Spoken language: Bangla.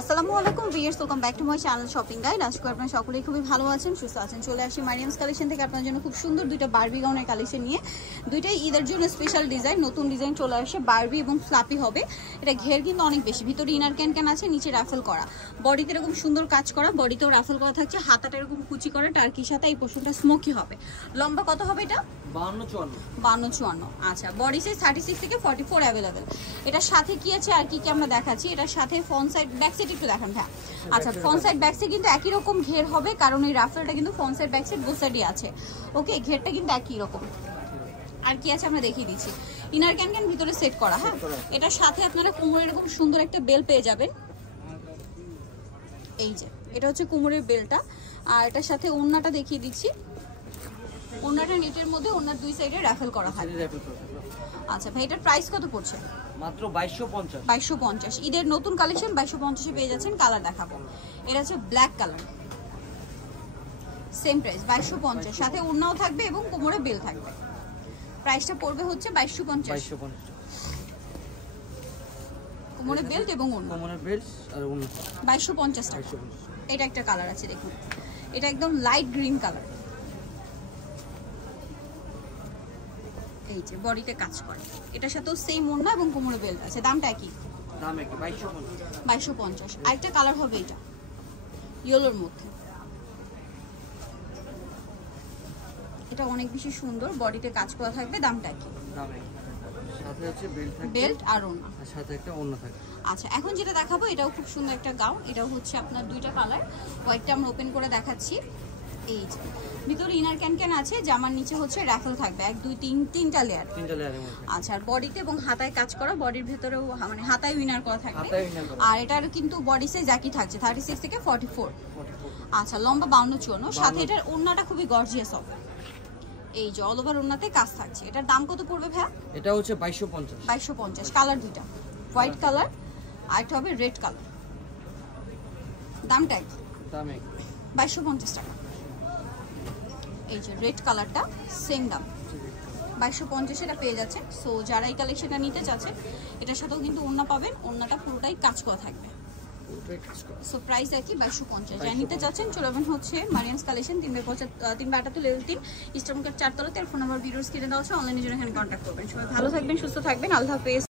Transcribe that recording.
আসসালামু আলাইকুম viewers, welcome back to my channel shopping guide. আজকে আপনারা সকলেই খুবই ভালো আছেন, সুস্থ আছেন। চলে আসি মারিয়ামস কালেকশন থেকে আপনার জন্য খুব সুন্দর দুইটা বারবি গাউনের কালেকশন নিয়ে। দুইটাই ঈদের জন্য স্পেশাল ডিজাইন, নতুন ডিজাইন চলে আসে। বারবি এবং ফ্লাপি হবে। এটা ঘের কিন্তু অনেক বেশি, ভিতরে ইনার ক্যান আছে, নিচে রাফেল করা, বডিতে এরকম সুন্দর কাজ করা, বডিতেও রাফেল করা থাকছে, হাতাটা এরকম কুচি করা টার্কির সাথে। এই পোর্শনটা স্মোকি হবে। লম্বা কত হবে এটা? 52-54। আচ্ছা, বডি সাইজ 36 থেকে 44 অ্যাভেলেবেল। এটার সাথে কি আছে আর কি কি আমরা দেখাচ্ছি। এটার সাথে ফ্রন্ট সাইড ব্যাক সাইড একটু দেখান ভাই। আচ্ছা, ফ্রন্ট সাইড ব্যাক সাইড কিন্তু একই রকম ঘের হবে, কারণ এই রাফেলটা কিন্তু front side back side both সাইডই আছে। ওকে, ঘেরটা কিন্তু একই রকম। আর কি আছে আমরা দেখিয়ে দিচ্ছি। ইনার ক্যান ভিতরে সেট করা। হ্যাঁ, এটার সাথে আপনারা কোমরে এরকম সুন্দর একটা বেল পেয়ে যাবেন। এই যে এটা হচ্ছে কোমরের বেলটা। আর এটার সাথে ওড়নাটা দেখিয়ে দিচ্ছি। ওড়নাটা নেটের মধ্যে, ওড়নার দুই সাইডে রাফেল করা হয়। আচ্ছা ভাই, এটার প্রাইস কত পড়ছে? মাত্র 2250। 2250 ঈদের নতুন কালেকশন 2250 এ পেয়ে যাচ্ছেন। কালার দেখাবো। এটা হচ্ছে ব্ল্যাক কালার, সেম প্রাইস 2250, সাথে ওড়নাও থাকবে এবং কোমরে বেল থাকবে। প্রাইসটা পড়বে হচ্ছে 2250। কোমরে বেল্ট এবং ওড়না, কোমরে বেল্ট আর ওড়না 2250 টাকা। এটা একটা কালার আছে, দেখুন, এটা একদম লাইট গ্রিন কালার। এই যে বডিতে কাজ করে, এটার সাথেও সেম ওড়না এবং কোমরে বেল্ট আছে। দামটা কি? দাম কি 2250। আরেকটা কালার হবে এটা ইয়েলোর মধ্যে। এটা অনেক বেশি সুন্দর, বডিতে কাজ করা থাকবে। দামটা কি? দাম কি? সাথে হচ্ছে বেল্ট থাকবে, বেল্ট আর ওড়না, আর সাথে একটা ওড়না থাকবে। আচ্ছা, এখন যেটা দেখাবো এটাও খুব সুন্দর একটা গাউন। এটাও হচ্ছে আপনার দুইটা কালার। হোয়াইটটা আমরা ওপেন করে দেখাচ্ছি। এই যে ভিতরে ইনার ক্যান আছে, জামার নিচে হচ্ছে রাফেল থাকবে, 1 2 3 তিনটা লেয়ার। আচ্ছা, আর বডিতে এবং হাতায় কাজ করা, বডির ভেতরেও মানে হাতায় উইনার করা থাকবে। আর এটার কিন্তু বডি সাইজ একই থাকছে, 36 থেকে 44। আচ্ছা, লম্বা 52-54। সাথে এটার ওড়নাটা খুবই গর্জিয়াস হবে। এই যে অল ওভার ওড়নাতে কাজ থাকছে। এটার দাম কত পড়বে ভাই? এটা হচ্ছে 2250। 2250। কালার দুইটা, হোয়াইট কালার আর একটা হবে রেড কালার। দামটা কি? দাম 2250 টাকা। এই যে রেড কালারটা সেম দাম 2250 এটা পেয়ে যাচ্ছে। সো যারা এই কালেকশনটা নিতে চাচ্ছে, এটার সাথেও কিন্তু ওড়না পাবেন, ওড়নাটা পুরোটাই কাজ করা থাকবে। সো প্রাইস আর কি 2250। যা নিতে চাচ্ছেন চলে যাবেন হচ্ছে Mariam's collection, 378 level 3 eastern market 4 তলাতে। ফোন নাম্বার ভিডিওস কিনে দেওয়া আছে, অনলাইনে জন্য এখানে কন্ট্যাক্ট করবেন। সবাই ভালো থাকবেন, সুস্থ থাকবেন, আল্লাহ হাফেজ।